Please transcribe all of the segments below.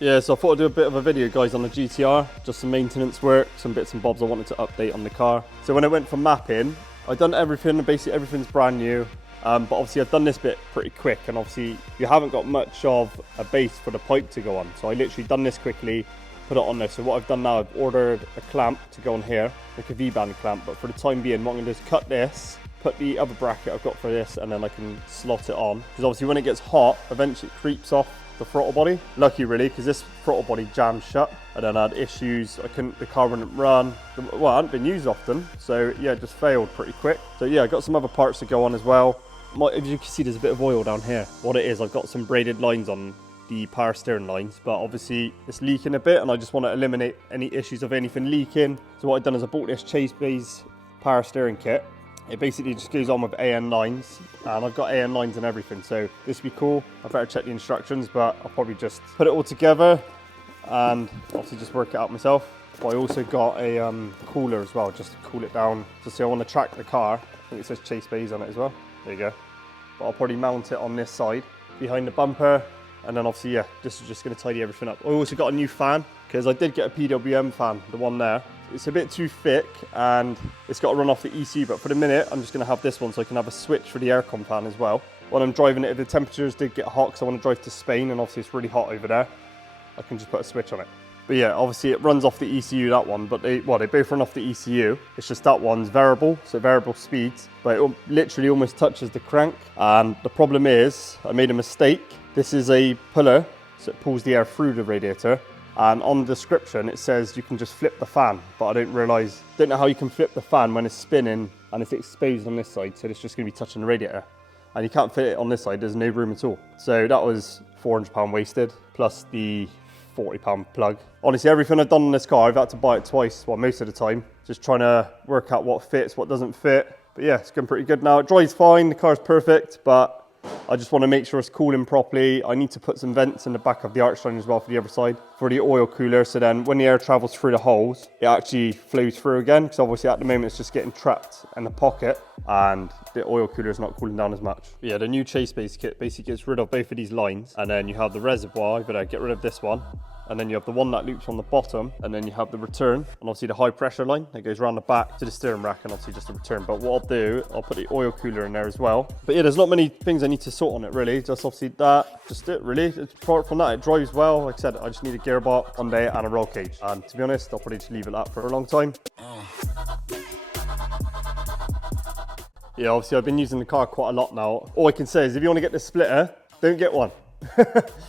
Yeah, so I thought I'd do a bit of a video, guys, on the GTR, just some maintenance work, some bits and bobs I wanted to update on the car. So when I went for mapping, I've done everything, basically everything's brand new, but obviously I've done this bit pretty quick, and obviously you haven't got much of a base for the pipe to go on. So I literally done this quickly, put it on there. So what I've done now, I've ordered a clamp to go on here, like a V-band clamp, but for the time being, what I'm gonna do is cut this, put the other bracket I've got for this, and then I can slot it on. Because obviously when it gets hot, eventually it creeps off the throttle body. Lucky really, because this throttle body jammed shut, and then I had issues. The car wouldn't run. Well, I hadn't been used often, so yeah, it just failed pretty quick. So yeah, I got some other parts to go on as well. As you can see, there's a bit of oil down here. What it is, I've got some braided lines on the power steering lines, but obviously it's leaking a bit, and I just want to eliminate any issues of anything leaking. So what I've done is I bought this ChaseBays power steering kit. It basically just goes on with AN lines, and I've got AN lines and everything, so this would be cool. I better check the instructions, but I'll probably just put it all together and obviously just work it out myself. But I also got a cooler as well, just to cool it down. So see, I want to track the car. I think it says ChaseBays on it as well. There you go. But I'll probably mount it on this side, behind the bumper, and then obviously, yeah, this is just going to tidy everything up. I also got a new fan, because I did get a PWM fan, the one there. It's a bit too thick, and it's got to run off the ECU, but for the minute, I'm just going to have this one so I can have a switch for the aircon fan as well. When I'm driving it, if the temperatures did get hot, because I want to drive to Spain, and obviously it's really hot over there, I can just put a switch on it. But yeah, obviously it runs off the ECU, that one, but they both run off the ECU. It's just that one's variable, so variable speeds, but it literally almost touches the crank. And the problem is, I made a mistake. This is a puller, so it pulls the air through the radiator. And on the description, it says you can just flip the fan, but I don't know how you can flip the fan when it's spinning and it's exposed on this side, so it's just gonna be touching the radiator. And you can't fit it on this side, there's no room at all. So that was £400 wasted, plus the £40 plug. Honestly, everything I've done on this car, I've had to buy it twice, well, most of the time. Just trying to work out what fits, what doesn't fit. But yeah, it's going pretty good now. It drives fine, the car's perfect, but I just want to make sure it's cooling properly. I need to put some vents in the back of the arch line as well for the other side, for the oil cooler, so then when the air travels through the holes, it actually flows through again, because obviously at the moment it's just getting trapped in the pocket, and the oil cooler is not cooling down as much. Yeah, the new ChaseBays kit basically gets rid of both of these lines, and then you have the reservoir, but I get rid of this one. And then you have the one that loops on the bottom, and then you have the return, and obviously the high pressure line that goes around the back to the steering rack, and obviously just the return. But what I'll do, I'll put the oil cooler in there as well. But yeah, there's not many things I need to sort on it really, just obviously that, just it really. Apart from that, it drives well. Like I said, I just need a gearbox, Hyundai, and a roll cage. And to be honest, I'll probably just leave it that for a long time. Yeah, obviously I've been using the car quite a lot now. All I can say is if you want to get the splitter, don't get one.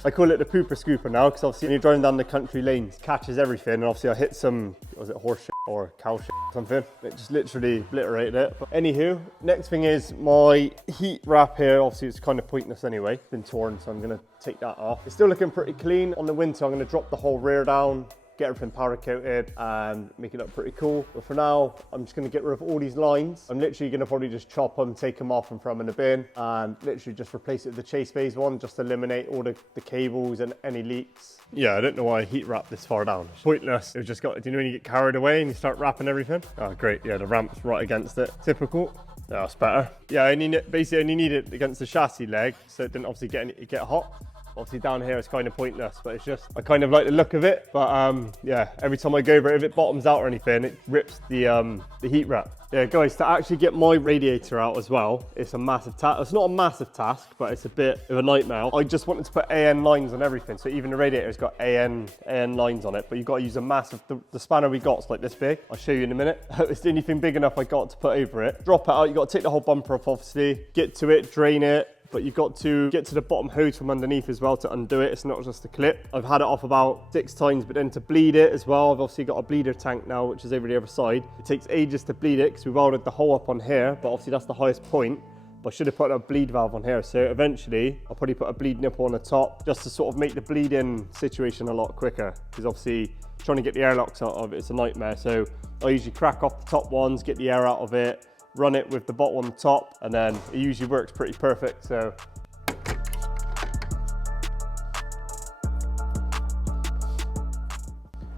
I call it the pooper scooper now, because obviously when you're driving down the country lanes, it catches everything, and obviously I hit some, was it horse shit or cow shit or something? It just literally obliterated it. But anywho, next thing is my heat wrap here. Obviously it's kind of pointless anyway, it's been torn, so I'm going to take that off. It's still looking pretty clean. On the winter I'm going to drop the whole rear down, get everything powder coated and make it look pretty cool. But for now, I'm just going to get rid of all these lines. I'm literally going to probably just chop them, take them off and throw them in the bin, and literally just replace it with the ChaseBays one, just to eliminate all the cables and any leaks. Yeah, I don't know why I heat wrapped this far down. It's pointless. It just got, do you know when you get carried away and you start wrapping everything? Oh, great. Yeah, the ramp's right against it. Typical. Yeah, that's better. Yeah, I only need it against the chassis leg, so it didn't obviously get hot. Obviously down here it's kind of pointless, but it's just, I kind of like the look of it. But yeah, every time I go over it, if it bottoms out or anything, it rips the heat wrap. Yeah, guys, to actually get my radiator out as well, it's a massive task. It's not a massive task, but it's a bit of a nightmare. I just wanted to put AN lines on everything, so even the radiator's got AN lines on it, but you've got to use a massive, the spanner we got is like this big. I'll show you in a minute. It's the only thing big enough I got to put over it. Drop it out, you've got to take the whole bumper off, obviously, get to it, drain it, but you've got to get to the bottom hose from underneath as well to undo it. It's not just a clip. I've had it off about 6 times, but then to bleed it as well, I've obviously got a bleeder tank now, which is over the other side. It takes ages to bleed it because we welded the hole up on here, but obviously that's the highest point. But I should have put a bleed valve on here. So eventually I'll probably put a bleed nipple on the top just to sort of make the bleeding situation a lot quicker, because obviously trying to get the airlocks out of it, it's a nightmare. So I usually crack off the top ones, get the air out of it, run it with the bottom on the top, and then it usually works pretty perfect. So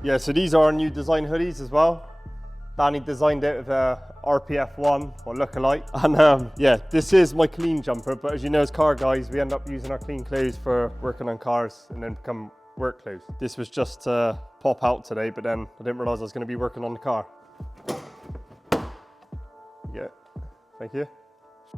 yeah, so these are our new design hoodies as well. Danny designed it with a RPF1 or lookalike. And yeah, this is my clean jumper, but as you know, as car guys, we end up using our clean clothes for working on cars and then become work clothes. This was just to pop out today, but then I didn't realise I was going to be working on the car. Yeah, thank you.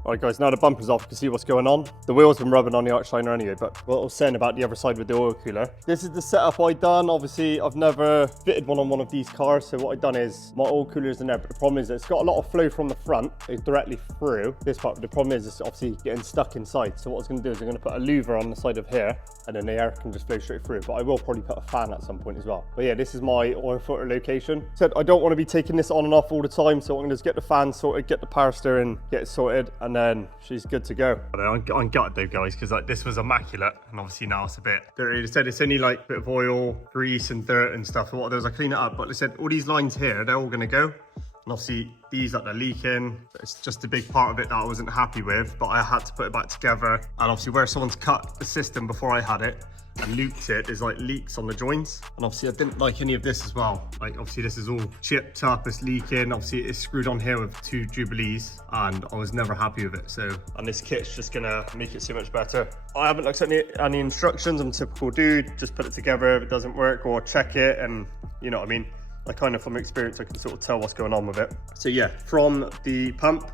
Alright guys, now the bumper's off, you can see what's going on. The wheel's been rubbing on the arch liner anyway, but what I was saying about the other side with the oil cooler. This is the setup I done. Obviously, I've never fitted one on one of these cars, so what I done is, my oil cooler's in there, but the problem is it's got a lot of flow from the front, it's directly through this part, but the problem is it's obviously getting stuck inside. So what I was going to do is I'm going to put a louver on the side of here, and then the air can just flow straight through, but I will probably put a fan at some point as well. But yeah, this is my oil filter location. So I don't want to be taking this on and off all the time, so I'm going to just get the fan sorted, get the power steering, get it sorted, and then she's good to go. I'm gutted though, guys, because like this was immaculate, and obviously now it's a bit dirty. They said it's only like a bit of oil, grease, and dirt and stuff. So what I do is I clean it up, but they said all these lines here, they're all going to go. And obviously these like they're leaking. It's just a big part of it that I wasn't happy with, but I had to put it back together. And obviously where someone's cut the system before I had it and looped it, there's like leaks on the joints. And obviously I didn't like any of this as well. Like obviously this is all chipped up, it's leaking. Obviously it's screwed on here with 2 Jubilees, and I was never happy with it. So, and this kit's just gonna make it so much better. I haven't looked at any instructions. I'm a typical dude, just put it together. If it doesn't work, or check it, and you know what I mean. I kind of, from experience, I can sort of tell what's going on with it. So yeah, from the pump,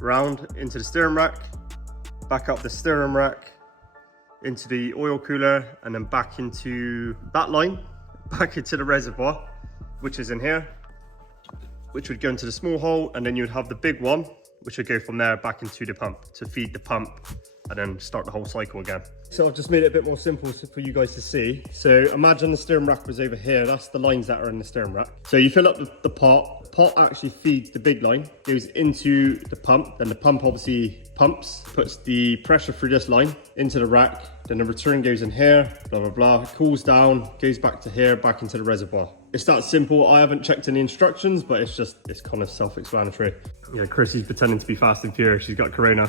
round into the steering rack, back up the steering rack, into the oil cooler, and then back into that line, back into the reservoir, which is in here, which would go into the small hole, and then you'd have the big one, which would go from there back into the pump to feed the pump, and then start the whole cycle again. So I've just made it a bit more simple for you guys to see. So imagine the steering rack was over here. That's the lines that are in the steering rack. So you fill up the pot. The pot actually feeds the big line, goes into the pump. Then the pump obviously pumps, puts the pressure through this line into the rack. Then the return goes in here, blah, blah, blah. It cools down, goes back to here, back into the reservoir. It's that simple. I haven't checked any instructions, but it's kind of self-explanatory. Yeah, Chrissy's pretending to be fast and furious. She's got Corona.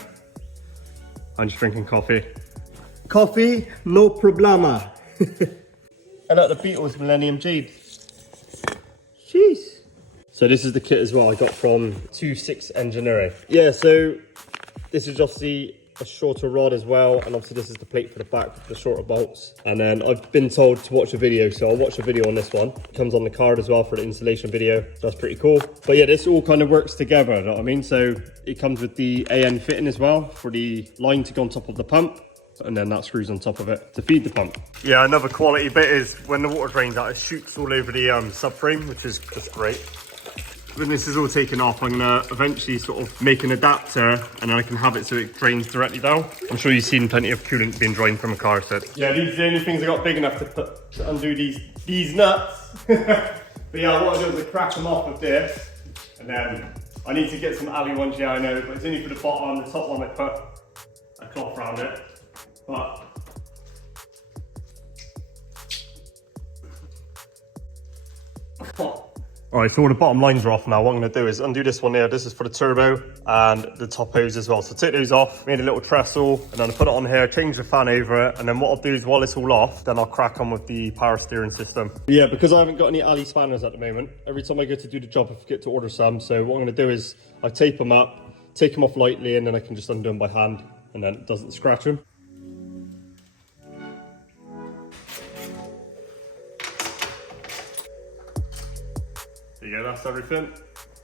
I'm just drinking coffee. Coffee, no problema. And at the Beatles Millennium Jade. Jeez. So this is the kit as well I got from 26 Engineering. Yeah, so this is obviously a shorter rod as well, and obviously this is the plate for the back with the shorter bolts. And then I've been told to watch a video, so I'll watch a video on this one. It comes on the card as well for the installation video, so that's pretty cool. But yeah, this all kind of works together, you know what I mean? So it comes with the AN fitting as well for the line to go on top of the pump, and then that screws on top of it to feed the pump. Yeah, another quality bit is when the water drains out, it shoots all over the subframe, which is just great. When this is all taken off, I'm gonna eventually sort of make an adapter, and then I can have it so it drains directly down. I'm sure you've seen plenty of coolant being drained from a car set. Yeah, these are the only things I got big enough to undo these nuts. But yeah, what I do is I crack them off with this, and then I need to get some alley ones, yeah I know, but it's only for the bottom. The top one I put a cloth around it. But alright, so all the bottom lines are off now. What I'm going to do is undo this one here. This is for the turbo and the top hose as well. So take those off, made a little trestle, and then I put it on here, change the fan over it, and then what I'll do is while it's all off, then I'll crack on with the power steering system. Yeah, because I haven't got any alley spanners at the moment, every time I go to do the job I forget to order some. So what I'm going to do is I tape them up, take them off lightly, and then I can just undo them by hand, and then it doesn't scratch them. Yeah, that's everything.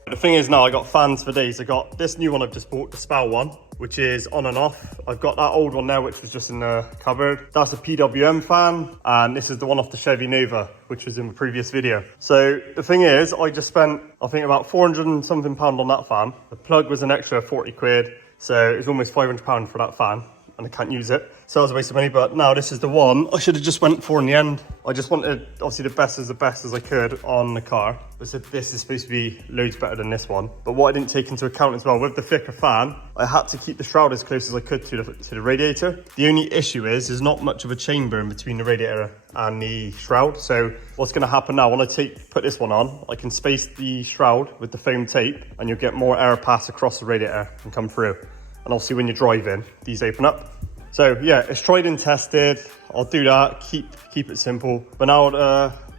The thing is now I got fans for days. I got this new one I've just bought, the Spell one, which is on and off. I've got that old one now, which was just in the cupboard. That's a PWM fan, and this is the one off the Chevy Nova, which was in the previous video. So the thing is, I just spent, I think, about 400 and something pound on that fan. The plug was an extra 40 quid, so it was almost 500 pound for that fan, and I can't use it. So that was a waste of money, but now this is the one I should have just went for in the end. I just wanted, obviously, the best as I could on the car. I said this is supposed to be loads better than this one. But what I didn't take into account as well, with the thicker fan, I had to keep the shroud as close as I could to the radiator. The only issue is there's not much of a chamber in between the radiator and the shroud. So what's gonna happen now, when I put this one on, I can space the shroud with the foam tape, and you'll get more air pass across the radiator and come through. And obviously when you're driving, these open up. So yeah, it's tried and tested. I'll do that, keep it simple. But now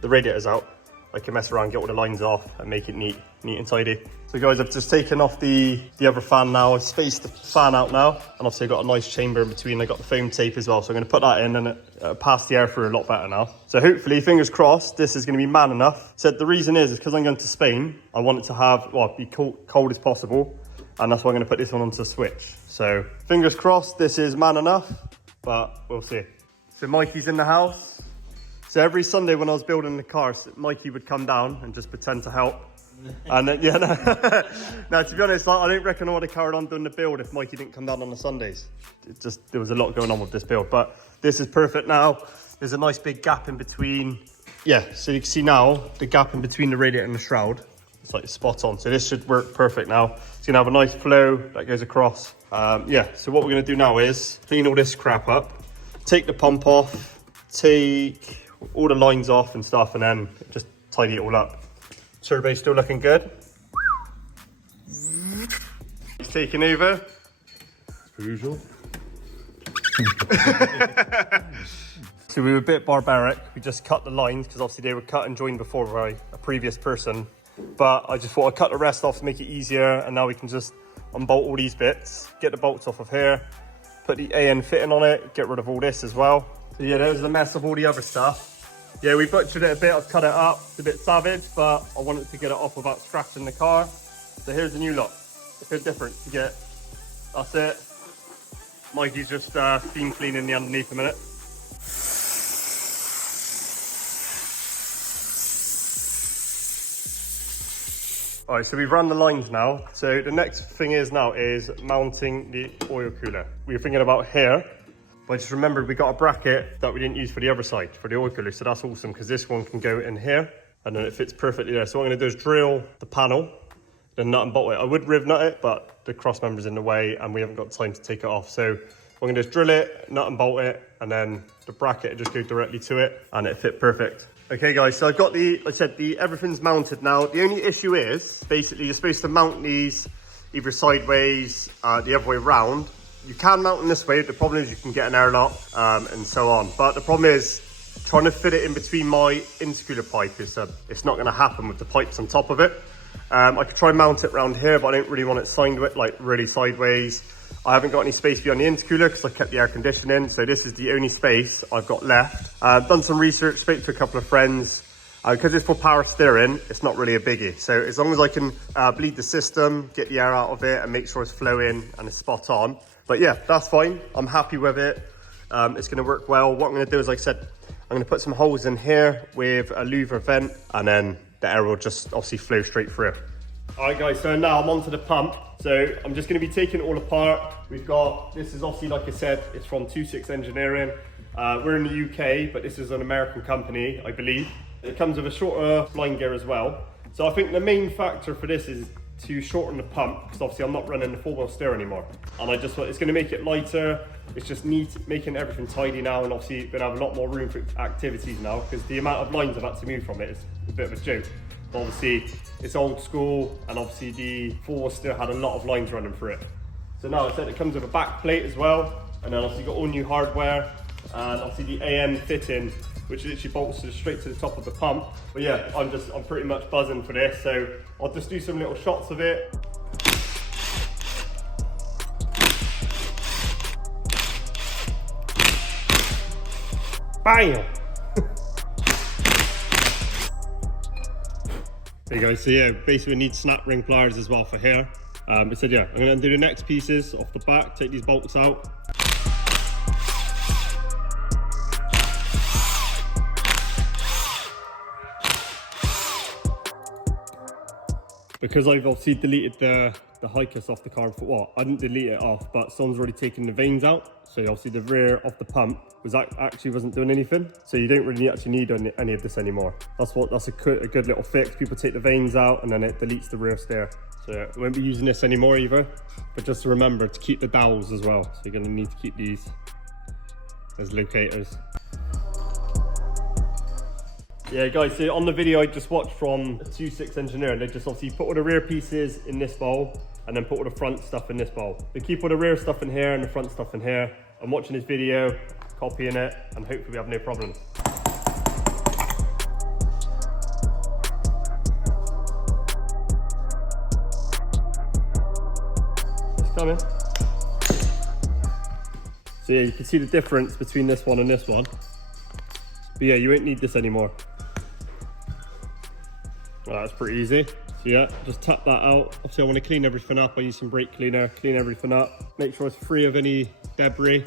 the radiator's out, I can mess around, get all the lines off and make it neat and tidy. So guys, I've just taken off the other fan now. I've spaced the fan out now, and obviously I've got a nice chamber in between. I got the foam tape as well, so I'm going to put that in, and it'll pass the air through a lot better now. So hopefully, fingers crossed, this is going to be man enough. So the reason is because I'm going to Spain, I want it to have, well, be cold as possible, and that's why I'm going to put this one onto the switch. So fingers crossed, this is man enough, but we'll see. So Mikey's in the house. So every Sunday when I was building the car, Mikey would come down and just pretend to help. And then, yeah, no, to be honest, I don't reckon I would have carried on doing the build if Mikey didn't come down on the Sundays. There was a lot going on with this build, but this is perfect now. There's a nice big gap in between. Yeah, so you can see now the gap in between the radiator and the shroud. It's like spot on. So this should work perfect now. It's gonna have a nice flow that goes across. Yeah, so what we're gonna do now is clean all this crap up, take the pump off, take all the lines off and stuff, and then just tidy it all up. Survey's still looking good. It's taking over. As usual. So we were a bit barbaric. We just cut the lines because obviously they were cut and joined before by a previous person. But I just thought I'd cut the rest off to make it easier, and now we can just unbolt all these bits, get the bolts off of here, put the AN fitting on it, get rid of all this as well. So yeah, there's the mess of all the other stuff. Yeah, we butchered it a bit, I've cut it up. It's a bit savage, but I wanted to get it off without scratching the car. So here's the new look. It's a bit different to get. That's it. Mikey's just steam cleaning the underneath a minute. All right, so we've run the lines now. So the next thing is mounting the oil cooler. We were thinking about here, but I just remembered we got a bracket that we didn't use for the other side, for the oil cooler. So that's awesome, because this one can go in here and then it fits perfectly there. So what I'm gonna do is drill the panel, then nut and bolt it. I would riv nut it, but the cross member's in the way and we haven't got time to take it off. So what I'm gonna do is drill it, nut and bolt it, and then the bracket just go directly to it and it fit perfect. Okay guys, so I've got everything's mounted now. The only issue is, basically you're supposed to mount these either sideways, the other way around. You can mount them this way. The problem is you can get an airlock and so on. But the problem is trying to fit it in between my intercooler pipe it's not going to happen with the pipes on top of it. I could try and mount it around here, but I don't really want it sideways, like really sideways. I haven't got any space beyond the intercooler because I kept the air conditioning. So this is the only space I've got left. Done some research, spoke to a couple of friends. Because it's for power steering, it's not really a biggie. So as long as I can bleed the system, get the air out of it and make sure it's flowing and it's spot on. But yeah, that's fine. I'm happy with it. It's gonna work well. What I'm gonna do is, like I said, I'm gonna put some holes in here with a louver vent, and then the air will just obviously flow straight through. All right guys, so now I'm onto the pump. So I'm just gonna be taking it all apart. We've got, this is obviously, like I said, it's from 26 Engineering. We're in the UK, but this is an American company, I believe. It comes with a shorter line gear as well. So I think the main factor for this is to shorten the pump, because obviously I'm not running the 4-wheel steer anymore. And I just thought it's going to make it lighter. It's just neat, making everything tidy now, and obviously going to have a lot more room for activities now, because the amount of lines I've had to move from it is a bit of a joke. But obviously it's old school, and obviously the 4-wheel steer had a lot of lines running through it. So now I said it comes with a back plate as well, and then obviously got all new hardware, and obviously the AN fitting, which literally bolts straight to the top of the pump. But yeah, I'm pretty much buzzing for this. So I'll just do some little shots of it. Bam! There you go. So yeah, basically we need snap ring pliers as well for here. But said yeah, I'm gonna do the next pieces off the back, take these bolts out. Because I've obviously deleted the Hikers off the car, well, I didn't delete it off, but someone's already taken the vanes out. So obviously the rear of the pump actually wasn't doing anything. So you don't really actually need any of this anymore. That's a good little fix. People take the vanes out and then it deletes the rear steer. So I won't be using this anymore either. But just to remember to keep the dowels as well. So you're gonna need to keep these as locators. Yeah guys, so on the video I just watched from 26 Engineering, they just obviously put all the rear pieces in this bowl and then put all the front stuff in this bowl. They keep all the rear stuff in here and the front stuff in here. I'm watching this video, copying it, and hopefully we have no problems. coming. So yeah, you can see the difference between this one and this one. But yeah, you won't need this anymore. Well, that's pretty easy. So yeah, just tap that out. Obviously I want to clean everything up. I use some brake cleaner, clean everything up. Make sure it's free of any debris.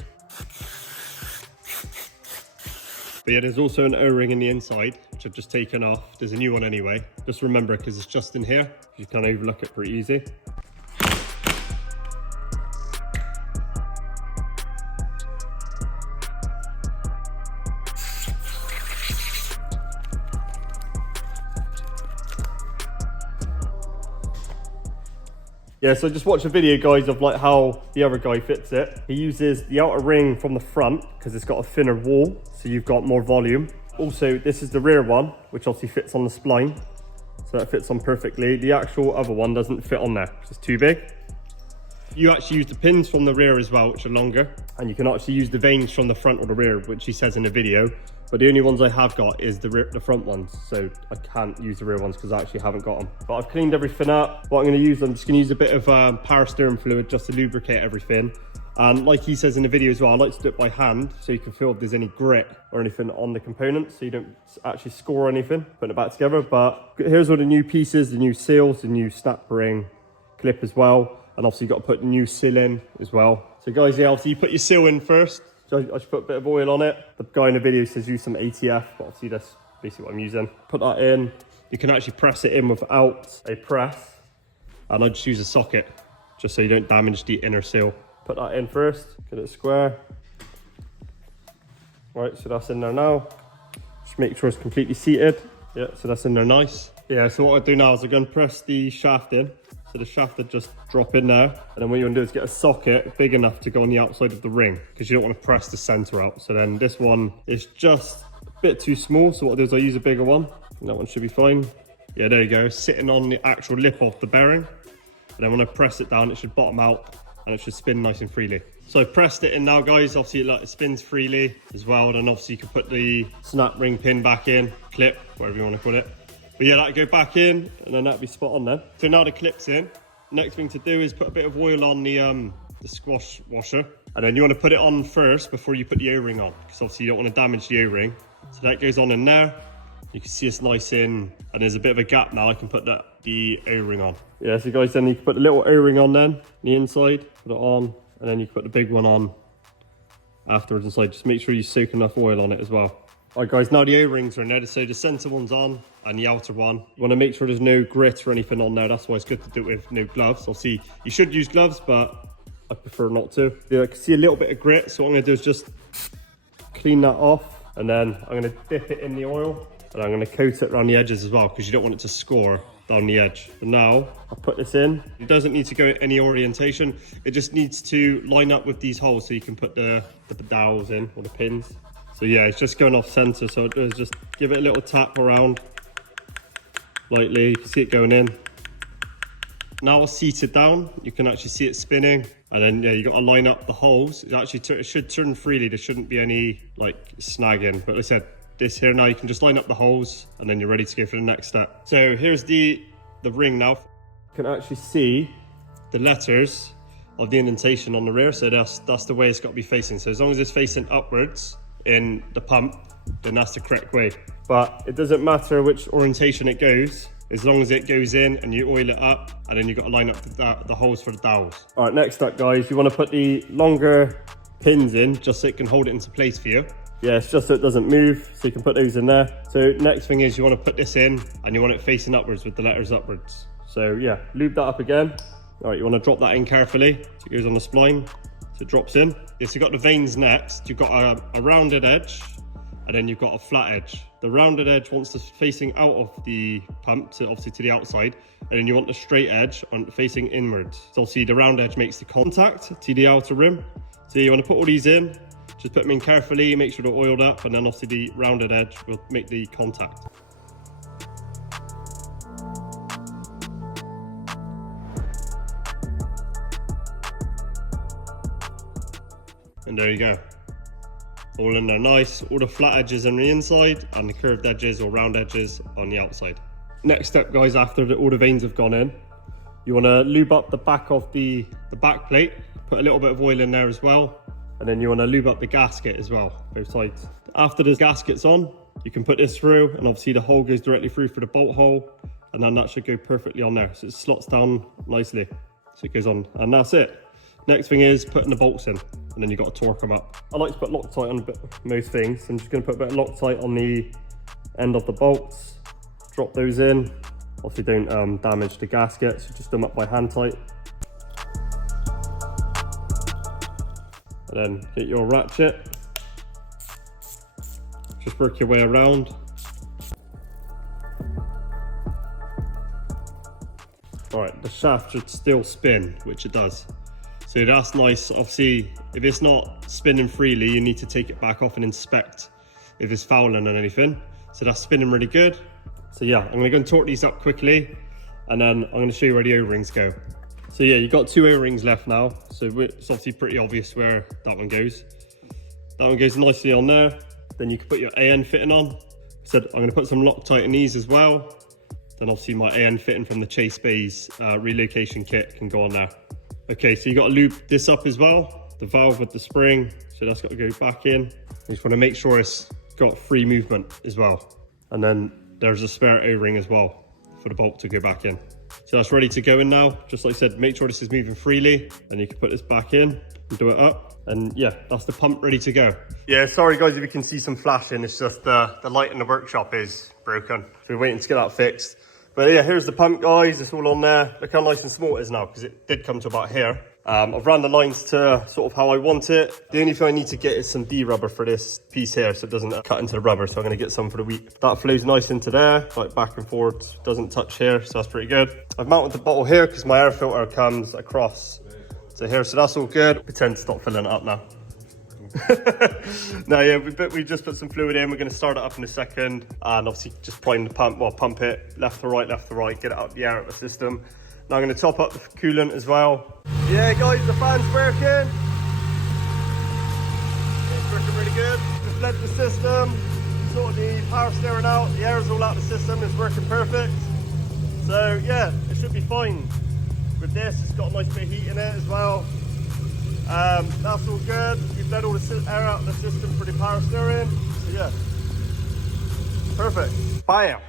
But yeah, there's also an O-ring in the inside, which I've just taken off. There's a new one anyway. Just remember, because it's just in here, you can overlook it pretty easy. Yeah, so just watch a video, guys, of like how the other guy fits it. He uses the outer ring from the front because it's got a thinner wall, so you've got more volume. Also, this is the rear one, which obviously fits on the spline, so that fits on perfectly. The actual other one doesn't fit on there because it's too big. You actually use the pins from the rear as well, which are longer, and you can actually use the vanes from the front or the rear, which he says in the video. But the only ones I have got is the front ones, so I can't use the rear ones because I actually haven't got them. But I've cleaned everything up. What I'm going to use, I'm just going to use a bit of power steering fluid just to lubricate everything. And like he says in the video as well, I like to do it by hand so you can feel if there's any grit or anything on the components, so you don't actually score anything putting it back together. But here's all the new pieces, the new seals, the new snap ring clip as well. And obviously you've got to put the new seal in as well. So guys, yeah, obviously you put your seal in first. So I should put a bit of oil on it. The guy in the video says use some ATF, but obviously that's basically what I'm using. Put that in. You can actually press it in without a press. And I just use a socket, just so you don't damage the inner seal. Put that in first, get it square. Right, so that's in there now. Just make sure it's completely seated. Yeah, so that's in there nice. Yeah, so what I do now is I'm going to press the shaft in. So the shaft would just drop in there. And then what you want to do is get a socket big enough to go on the outside of the ring, because you don't want to press the center out. So then this one is just a bit too small. So what I do is I use a bigger one. And that one should be fine. Yeah, there you go. Sitting on the actual lip of the bearing. And then when I press it down, it should bottom out and it should spin nice and freely. So I've pressed it in now, guys. Obviously, look, it spins freely as well. And then obviously you can put the snap ring pin back in, clip, whatever you want to call it. But yeah, that'll go back in and then that'll be spot on then. So now the clip's in. Next thing to do is put a bit of oil on the squash washer. And then you want to put it on first before you put the O-ring on, because obviously you don't want to damage the O-ring. So that goes on in there. You can see it's nice in, and there's a bit of a gap now. I can put the O-ring on. Yeah, so guys, then you can put the little O-ring on then, the inside, put it on, and then you can put the big one on afterwards inside. Just make sure you soak enough oil on it as well. All right, guys, now the O-rings are in there. So the center one's on and the outer one. You want to make sure there's no grit or anything on there. That's why it's good to do it with no gloves. Obviously, you should use gloves, but I prefer not to. Yeah, I can see a little bit of grit. So what I'm going to do is just clean that off. And then I'm going to dip it in the oil. And I'm going to coat it around the edges as well, because you don't want it to score down the edge. But now I'll put this in. It doesn't need to go any orientation. It just needs to line up with these holes so you can put the dowels in, or the pins. So yeah, it's just going off center. So it does, just give it a little tap around lightly. You can see it going in. Now I'll seat it down. You can actually see it spinning. And then yeah, you got to line up the holes. It should turn freely. There shouldn't be any like snagging. But like I said, this here now, you can just line up the holes and then you're ready to go for the next step. So here's the ring now. You can actually see the letters of the indentation on the rear. So that's the way it's got to be facing. So as long as it's facing upwards in the pump, then that's the correct way. But it doesn't matter which orientation it goes, as long as it goes in and you oil it up, and then you've got to line up the holes for the dowels. All right, next up, guys, you want to put the longer pins in just so it can hold it into place for you. Yeah, it's just so it doesn't move, so you can put those in there. So next thing is you want to put this in and you want it facing upwards with the letters upwards. So yeah, lube that up again. All right, you want to drop that in carefully. So it goes on the spline, so it drops in. Yeah, so you've got the vanes next. You've got a rounded edge and then you've got a flat edge. The rounded edge wants to facing out of the pump, so obviously to the outside, and then you want the straight edge facing inwards. So obviously the round edge makes the contact to the outer rim. So you want to put all these in. Just put them in carefully, make sure they're oiled up, and then obviously the rounded edge will make the contact. And there you go. All in there nice, all the flat edges on the inside and the curved edges or round edges on the outside. Next step, guys, after all the vanes have gone in, You want to lube up the back of the back plate, put a little bit of oil in there as well. And then you want to lube up the gasket as well, both sides. After the gasket's on, you can put this through, and obviously the hole goes directly through for the bolt hole, and then that should go perfectly on there. So it slots down nicely, so it goes on, and that's it. Next thing is putting the bolts in, and then you've got to torque them up. I like to put Loctite on most things, so I'm just going to put a bit of Loctite on the end of the bolts, drop those in. Obviously don't damage the gasket, so just do them up by hand tight. And then get your ratchet, just work your way around. All right, the shaft should still spin, which it does. So that's nice. Obviously, if it's not spinning freely, you need to take it back off and inspect if it's fouling and anything. So that's spinning really good. So yeah, I'm gonna go and torque these up quickly, and then I'm gonna show you where the O-rings go. So yeah, you've got 2 O-rings left now. So it's obviously pretty obvious where that one goes. That one goes nicely on there. Then you can put your AN fitting on. So I'm gonna put some Loctite in these as well. Then obviously my AN fitting from the ChaseBays relocation kit can go on there. Okay, so you got to lube this up as well, the valve with the spring, so that's got to go back in. You just want to make sure it's got free movement as well. And then there's a spare O-ring as well for the bolt to go back in. So that's ready to go in now. Just like I said, make sure this is moving freely, and you can put this back in and do it up. And yeah, that's the pump ready to go. Yeah, sorry guys if you can see some flashing, it's just the light in the workshop is broken. So we're waiting to get that fixed. But yeah, here's the pump guys, it's all on there. Look how nice and small it is now, because it did come to about here. I've ran the lines to sort of how I want it. The only thing I need to get is some D-rubber for this piece here, so it doesn't cut into the rubber, so I'm gonna get some for the week. That flows nice into there, like back and forward, doesn't touch here, so that's pretty good. I've mounted the bottle here, because my air filter comes across to here, so that's all good. Pretend to stop filling it up now. No, yeah, we just put some fluid in. We're going to start it up in a second, and obviously just prime the pump, well, pump it left to right, get it up the air out of the system. Now I'm going to top up the coolant as well. Yeah guys, the fan's working. It's working really good. Just led the system, sort of the power steering out, the air's all out of the system, it's working perfect. So yeah, it should be fine. With this, it's got a nice bit of heat in it as well. That's all good. We've let all the air out of the system for the power steering. So yeah, perfect. Bam.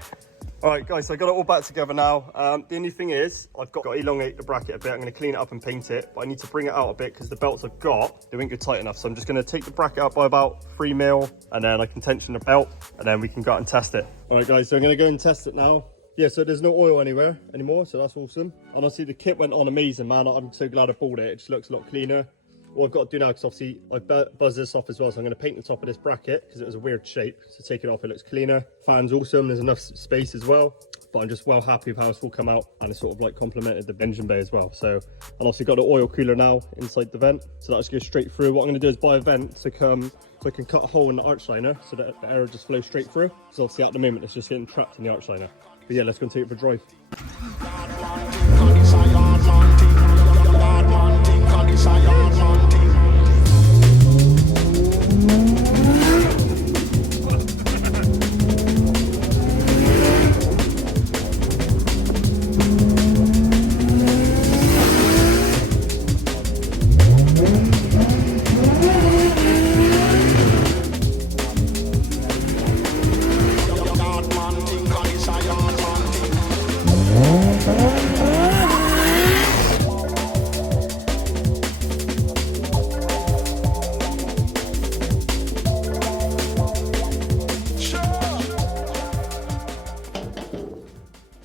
All right guys, so I got it all back together now. The only thing is, I've got to elongate the bracket a bit. I'm going to clean it up and paint it, but I need to bring it out a bit because the belts I've got, they won't go tight enough. So I'm just going to take the bracket up by about 3 mil, and then I can tension the belt, and then we can go out and test it. All right guys, so I'm going to go and test it now. Yeah, so there's no oil anymore, so that's awesome. And honestly, the kit went on amazing, man. I'm so glad I bought it. It just looks a lot cleaner. What I've got to do now, because obviously I buzzed this off as well, so I'm going to paint the top of this bracket because it was a weird shape. So take it off, it looks cleaner. Fan's awesome, there's enough space as well. But I'm just well happy with how it's all come out, and it's sort of like complemented the engine bay as well. So, and also got the oil cooler now inside the vent, so that just goes straight through. What I'm going to do is buy a vent to come, so I can cut a hole in the arch liner so that the air will just flow straight through. So obviously at the moment it's just getting trapped in the arch liner. But yeah, let's go and take it for a drive.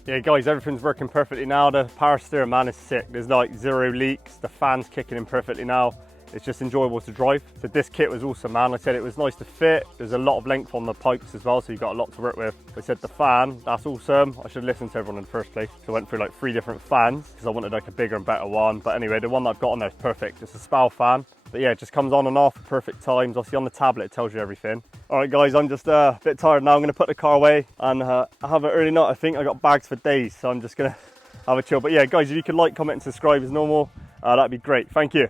Yeah guys, everything's working perfectly now. The power steering, man, is sick. There's like 0 leaks. The fan's kicking in perfectly now. It's just enjoyable to drive. So this kit was awesome, man. Like I said, it was nice to fit. There's a lot of length on the pipes as well, so you've got a lot to work with. Like I said, the fan, that's awesome. I should have listened to everyone in the first place. So I went through like 3 different fans because I wanted like a bigger and better one. But anyway, the one that I've got on there is perfect. It's a Spal fan. But yeah, it just comes on and off at perfect times. Obviously on the tablet, it tells you everything. All right guys, I'm just a bit tired now. I'm gonna put the car away and have an early night. I think I got bags for days, so I'm just gonna have a chill. But yeah guys, if you could like, comment and subscribe as normal, that'd be great. Thank you.